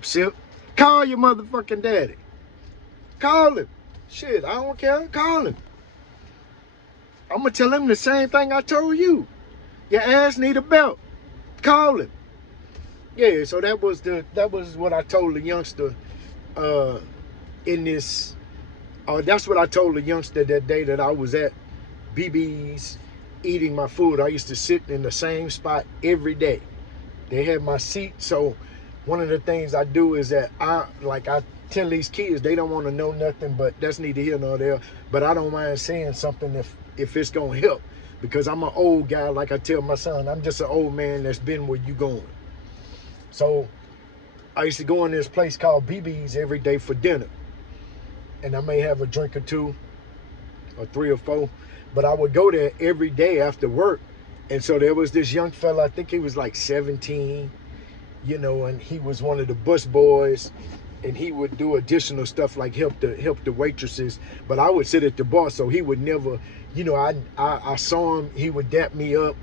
Sip. Call your motherfucking daddy. Call him. Shit, I don't care. Call him. I'm gonna tell him the same thing I told you. Your ass need a belt. Call him. Yeah, so that was what I told the youngster in this. That's what I told the youngster that day that I was at BB's eating my food. I used to sit in the same spot every day. They had my seat, so one of the things I do is that I tell these kids they don't want to know nothing, but that's neither here nor there. But I don't mind saying something if it's gonna help, because I'm an old guy. Like I tell my son, I'm just an old man that's been where you going. So I used to go in this place called BB's every day for dinner, and I may have a drink or two, or 3 or 4, but I would go there every day after work. And so there was this young fella, I think he was like 17, and he was one of the bus boys, and he would do additional stuff like help the waitresses. But I would sit at the bar, so he would never, I saw him, he would dap me up,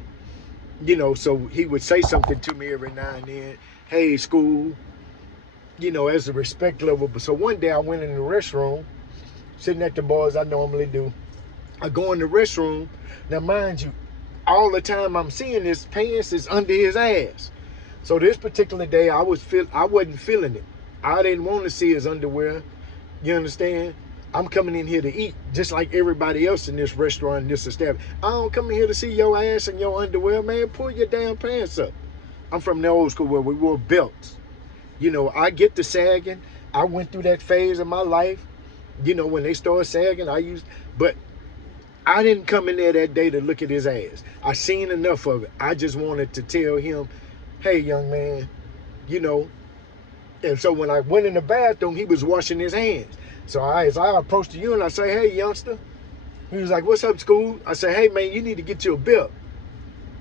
so he would say something to me every now and then. Hey, school, as a respect level. But so one day I went in the restroom, sitting at the bar as I normally do. I go in the restroom. Now, mind you, all the time I'm seeing his pants is under his ass. So this particular day, I wasn't feeling it. I didn't want to see his underwear. You understand? I'm coming in here to eat, just like everybody else in this restaurant, this establishment. I don't come in here to see your ass and your underwear, man. Pull your damn pants up. I'm from the old school where we wore belts. I get the sagging. I went through that phase of my life. When they started sagging, but I didn't come in there that day to look at his ass. I seen enough of it. I just wanted to tell him, hey, young man, And so when I went in the bathroom, he was washing his hands. So as I approached you and I say, hey, youngster. He was like, what's up, school? I say, hey, man, you need to get your belt.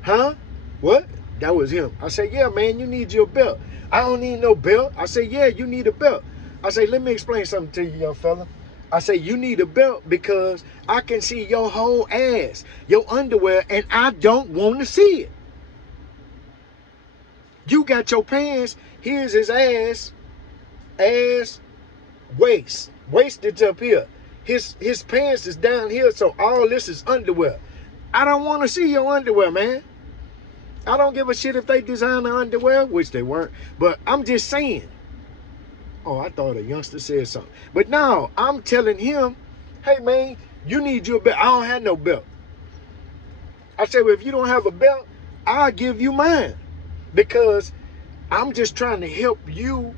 Huh? What? That was him. I say, yeah, man, you need your belt. I don't need no belt. I say, yeah, you need a belt. I say, let me explain something to you, young fella. I say, you need a belt because I can see your whole ass, your underwear, and I don't want to see it. You got your pants. Here's his ass, waist. Waist is up here. His pants is down here, so all this is underwear. I don't want to see your underwear, man. I don't give a shit if they design the underwear, which they weren't, but I'm just saying. Oh, I thought a youngster said something. But no, I'm telling him, hey, man, you need your belt. I don't have no belt. I said, well, if you don't have a belt, I'll give you mine. Because I'm just trying to help you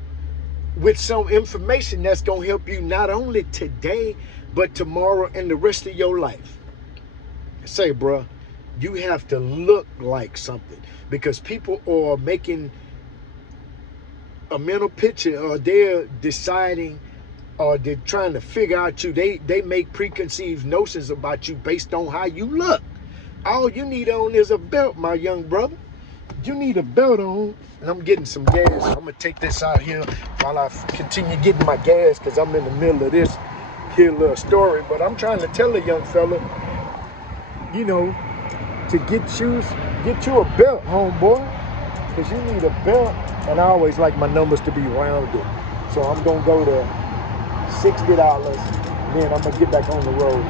with some information that's going to help you not only today, but tomorrow and the rest of your life. Say, bro, you have to look like something, because people are making a mental picture, or they're deciding, or they're trying to figure out you. They make preconceived notions about you based on how you look. All you need on is a belt, my young brother. You need a belt on. And I'm getting some gas. I'm going to take this out here while I continue getting my gas, because I'm in the middle of this here little story. But I'm trying to tell a young fella, to get you a belt, homeboy. Because you need a belt. And I always like my numbers to be rounded. So I'm going to go to $60. Then I'm going to get back on the road.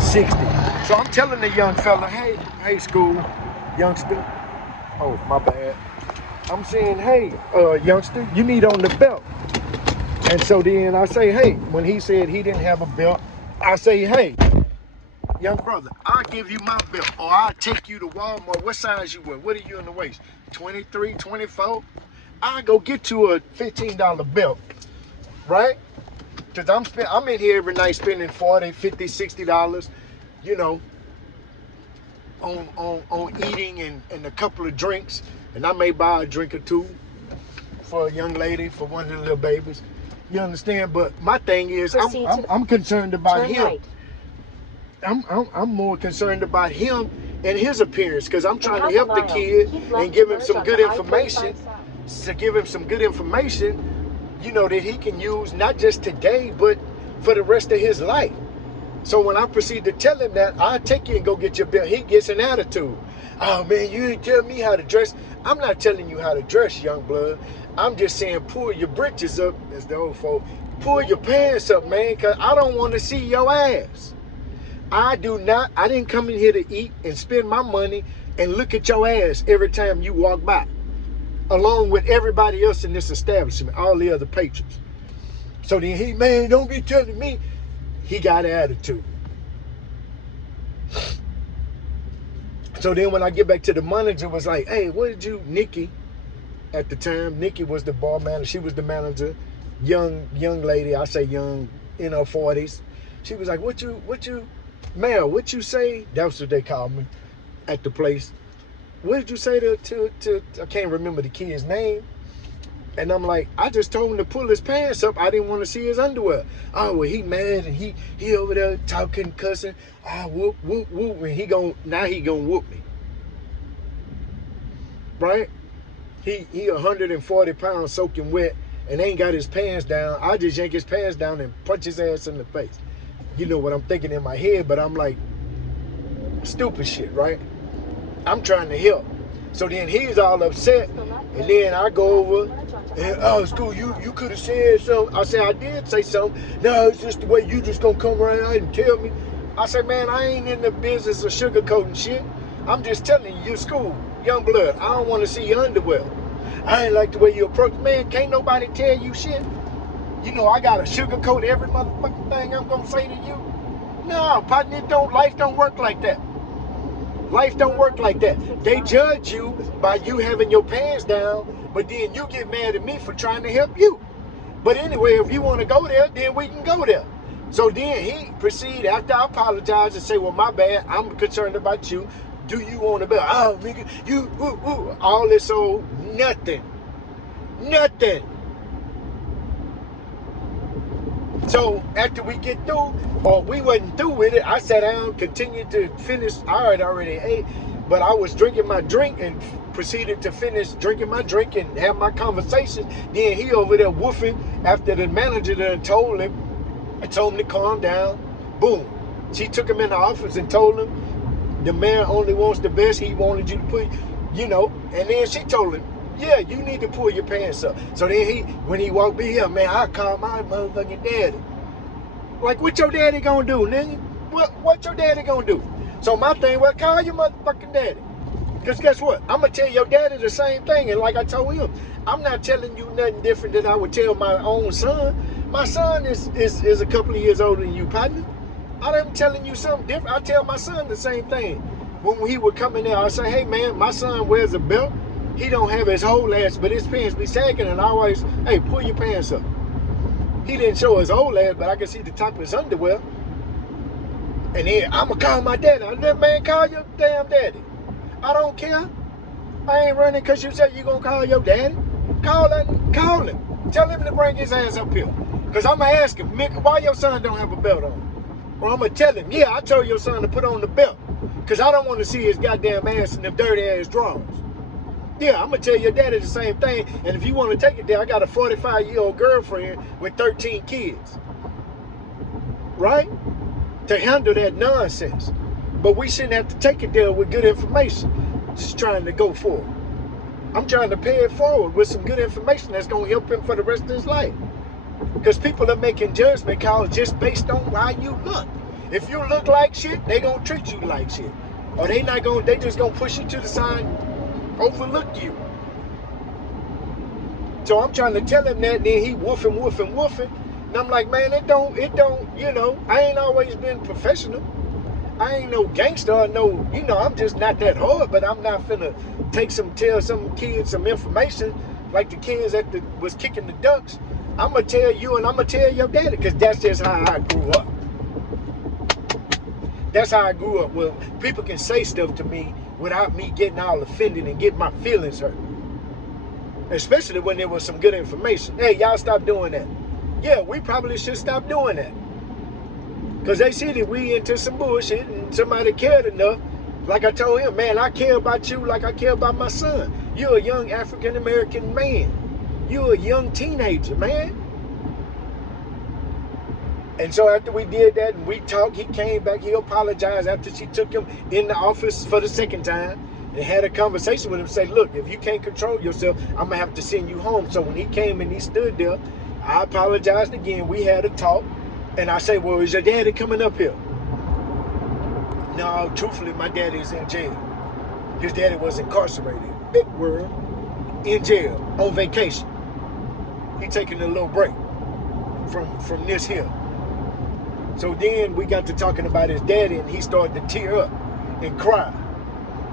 60. So I'm telling the young fella, hey, school, youngster. Oh, my bad. I'm saying, hey, youngster, you need on the belt. And so then I say, hey, when he said he didn't have a belt, I say, hey, young brother, I'll give you my belt, or I'll take you to Walmart. What size you wear? What are you in the waist? 23, 24? I'll go get you a $15 belt, right? Because I'm in here every night spending $40, $50, $60, on eating and a couple of drinks. And I may buy a drink or two for a young lady, for one of the little babies. You understand? But my thing is, I'm concerned about him. Right. I'm more concerned about him and his appearance, because I'm trying to help the kid and give him some good information. To give him some good information, that he can use not just today, but for the rest of his life. So when I proceed to tell him that, I take you and go get your bill, he gets an attitude. Oh man, you ain't tell me how to dress. I'm not telling you how to dress, young blood. I'm just saying pull your britches up, as the old folk. Pull your pants up, man, because I don't want to see your ass. I didn't come in here to eat and spend my money and look at your ass every time you walk by, along with everybody else in this establishment, all the other patrons. So then man, don't be telling me. He got an attitude. So then when I get back to the manager, was like, hey, what did you, Nikki, at the time, Nikki was the bar manager, she was the manager, young lady, I say young, in her 40s. She was like, what you, Mel, what you say? That's what they called me at the place. What did you say to I can't remember the kid's name. And I'm like, I just told him to pull his pants up. I didn't want to see his underwear. Oh, well, he mad and he over there talking, cussing. Ah, whoop, whoop, whoop. And now he gonna whoop me. Right? He 140 pounds soaking wet and ain't got his pants down. I just yank his pants down and punch his ass in the face. You know what I'm thinking in my head, but I'm like, stupid shit, right? I'm trying to help. So then he's all upset, and then I go over, and oh, school, you could have said something. I said, I did say something. No, it's just the way you just gonna come around and tell me. I said, man, I ain't in the business of sugarcoating shit. I'm just telling you, school, young blood, I don't want to see your underwear. I ain't like the way you approach. Man, can't nobody tell you shit. You know, I gotta sugarcoat every motherfucking thing I'm gonna say to you. No, partner, life don't work like that. Life don't work like that. They judge you by you having your pants down, but then you get mad at me for trying to help you. But anyway, if you want to go there, then we can go there. So then he proceeded, after I apologized, and say, well, my bad, I'm concerned about you. Do you want to be? Oh, nigga, you, all this old nothing. Nothing. So after we get through, or we wasn't through with it, I sat down, continued to finish. I had already ate, but I was drinking my drink and proceeded to finish drinking my drink and have my conversation. Then he over there woofing after the manager done told him to calm down. Boom. She took him in the office and told him the man only wants the best. He wanted you to put, you know, and then she told him, yeah, you need to pull your pants up. So then when he walked me here, man, I called my motherfucking daddy. Like, what your daddy gonna do, nigga? What your daddy gonna do? So my thing, well, call your motherfucking daddy. Because guess what? I'm gonna tell your daddy the same thing. And like I told him, I'm not telling you nothing different than I would tell my own son. My son is a couple of years older than you, partner. I'm telling you something different. I tell my son the same thing. When he would come in there, I say, hey man, my son wears a belt. He don't have his whole ass, but his pants be sagging, and I always, hey, pull your pants up. He didn't show his whole ass, but I can see the top of his underwear. And then I'm gonna call my daddy. I said, man, call your damn daddy. I don't care. I ain't running because you said you gonna call your daddy. Call him. Tell him to bring his ass up here. Because I'm gonna ask him, Mick, why your son don't have a belt on? Or I'm gonna tell him, yeah, I told your son to put on the belt. Because I don't want to see his goddamn ass in them dirty ass drawers. Yeah, I'm going to tell your daddy the same thing. And if you want to take it there, I got a 45-year-old girlfriend with 13 kids. Right? To handle that nonsense. But we shouldn't have to take it there with good information. Just trying to go forward. I'm trying to pay it forward with some good information that's going to help him for the rest of his life. Because people are making judgment calls just based on how you look. If you look like shit, they going to treat you like shit. Or they just going to push you to the side, overlook you. So I'm trying to tell him that, and then he woofing. And I'm like, man, it don't, you know, I ain't always been professional. I ain't no gangster or no, you know, I'm just not that hard, but I'm not finna tell some kids some information like the kids that was kicking the ducks. I'm gonna tell you and I'm gonna tell your daddy, because that's just how I grew up. That's how I grew up. Well, people can say stuff to me without me getting all offended and get my feelings hurt. Especially when there was some good information. Hey, y'all stop doing that. Yeah, we probably should stop doing that. Because they see that we into some bullshit and somebody cared enough. Like I told him, man, I care about you like I care about my son. You're a young African-American man. You're a young teenager, man. And so after we did that and we talked, he came back, he apologized after she took him in the office for the second time and had a conversation with him, say, look, if you can't control yourself, I'm gonna have to send you home. So when he came and he stood there, I apologized again. We had a talk, and I say, well, is your daddy coming up here? No, truthfully, my daddy is in jail. His daddy was incarcerated, big world, in jail, on vacation. He taking a little break from this here. So then we got to talking about his daddy, and he started to tear up and cry.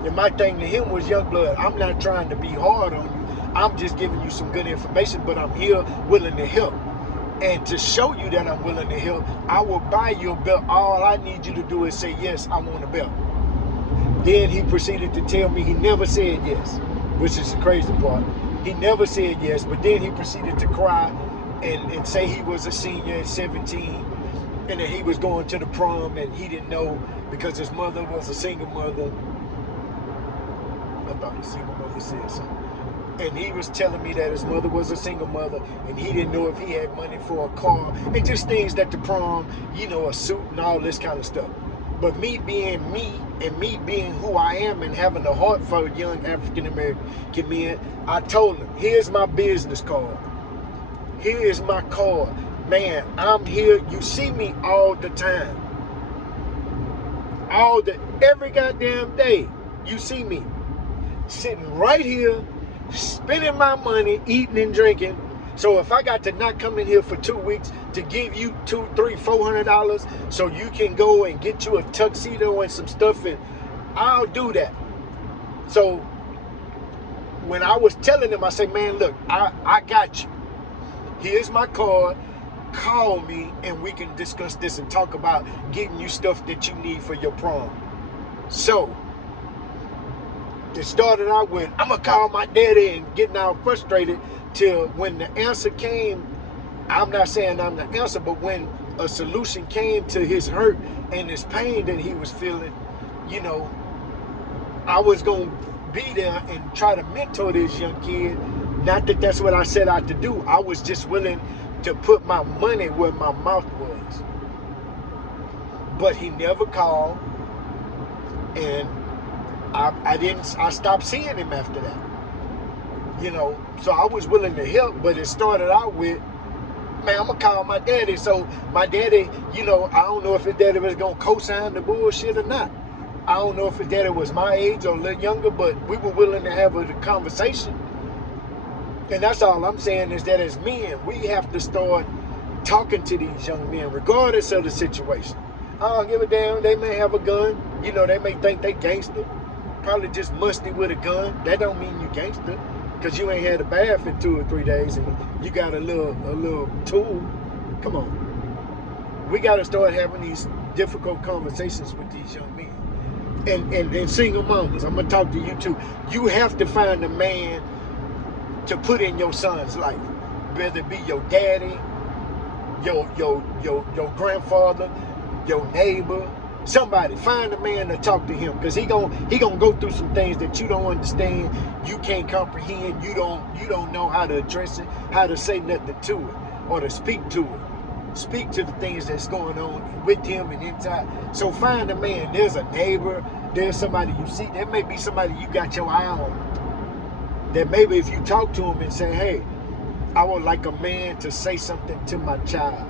And my thing to him was, young blood, I'm not trying to be hard on you. I'm just giving you some good information, but I'm here willing to help. And to show you that I'm willing to help, I will buy you a belt. All I need you to do is say, yes, I want a belt. Then he proceeded to tell me he never said yes, which is the crazy part. He never said yes, but then he proceeded to cry and say he was a senior at 17 and that he was going to the prom and he didn't know because his mother was a single mother. I thought the single mother said something. And he was telling me that his mother was a single mother and he didn't know if he had money for a car and just things that the prom, you know, a suit and all this kind of stuff. But me being me and me being who I am and having a heart for young African-American men, I told him, here's my business card. Here is my card. Man, I'm here. You see me all the time. Every goddamn day, you see me sitting right here, spending my money, eating and drinking. So if I got to not come in here for 2 weeks to give you $200, $300, $400 so you can go and get you a tuxedo and some stuff, and I'll do that. So when I was telling him, I said, man, look, I got you. Here's my card. Call me and we can discuss this and talk about getting you stuff that you need for your prom. So it started out with, I'm gonna call my daddy, and getting all frustrated till when the answer came. I'm not saying I'm the answer, but when a solution came to his hurt and his pain that he was feeling, you know, I was gonna be there and try to mentor this young kid. Not that that's what I set out to do. I was just willing to put my money where my mouth was. But he never called, and I stopped seeing him after that. You know, so I was willing to help, but it started out with, man, I'm gonna call my daddy. So my daddy, you know, I don't know if his daddy was gonna co-sign the bullshit or not. I don't know if his daddy was my age or a little younger, but we were willing to have a conversation. And that's all I'm saying, is that as men, we have to start talking to these young men, regardless of the situation. I don't give a damn. They may have a gun. You know, they may think they gangster. Probably just musty with a gun. That don't mean you gangster, because you ain't had a bath in 2 or 3 days and you got a little tool. Come on. We got to start having these difficult conversations with these young men. And single mamas, I'm going to talk to you too. You have to find a man to put in your son's life, whether it be your daddy, your grandfather, your neighbor, somebody. Find a man to talk to him, because he gonna go through some things that you don't understand, you can't comprehend, you don't know how to address it, how to say nothing to it, or to speak to it. Speak to the things that's going on with him and inside. So find a man. There's a neighbor, there's somebody you see, there may be somebody you got your eye on, that maybe if you talk to him and say, hey, I would like a man to say something to my child.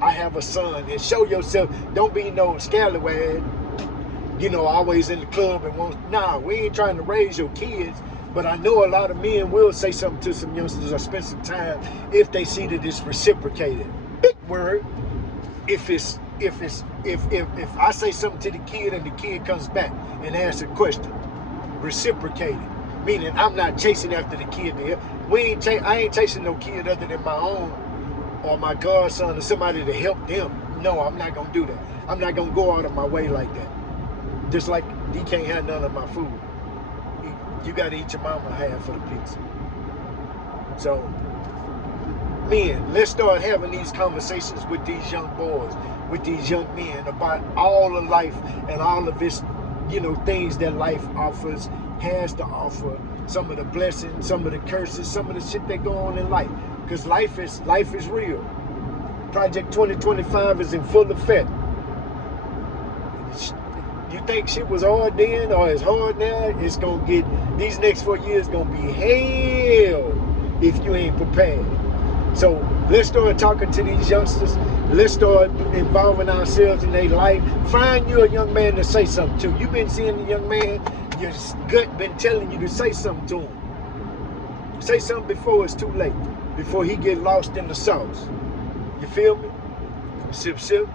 I have a son. And show yourself. Don't be no scallywag, you know, always in the club and wants. Nah, we ain't trying to raise your kids. But I know a lot of men will say something to some youngsters or spend some time if they see that it's reciprocated. Big word. If I say something to the kid and the kid comes back and asks a question, reciprocated. Meaning I'm not chasing after the kid there. I ain't chasing no kid other than my own or my godson or somebody to help them. No, I'm not gonna do that. I'm not gonna go out of my way like that. Just like he can't have none of my food. You gotta eat your mama half of the pizza. So, men, let's start having these conversations with these young boys, with these young men, about all of life and all of this, you know, things that life offers, has to offer, some of the blessings, some of the curses, some of the shit that go on in life. Because life is real. Project 2025 is in full effect. You think shit was hard then or it's hard now? It's gonna get, these next 4 years gonna be hell if you ain't prepared. So let's start talking to these youngsters. Let's start involving ourselves in their life. Find you a young man to say something to. You've been seeing a young man, your gut been telling you to say something to him. Say something before it's too late, before he get lost in the sauce. You feel me? Sip, sip.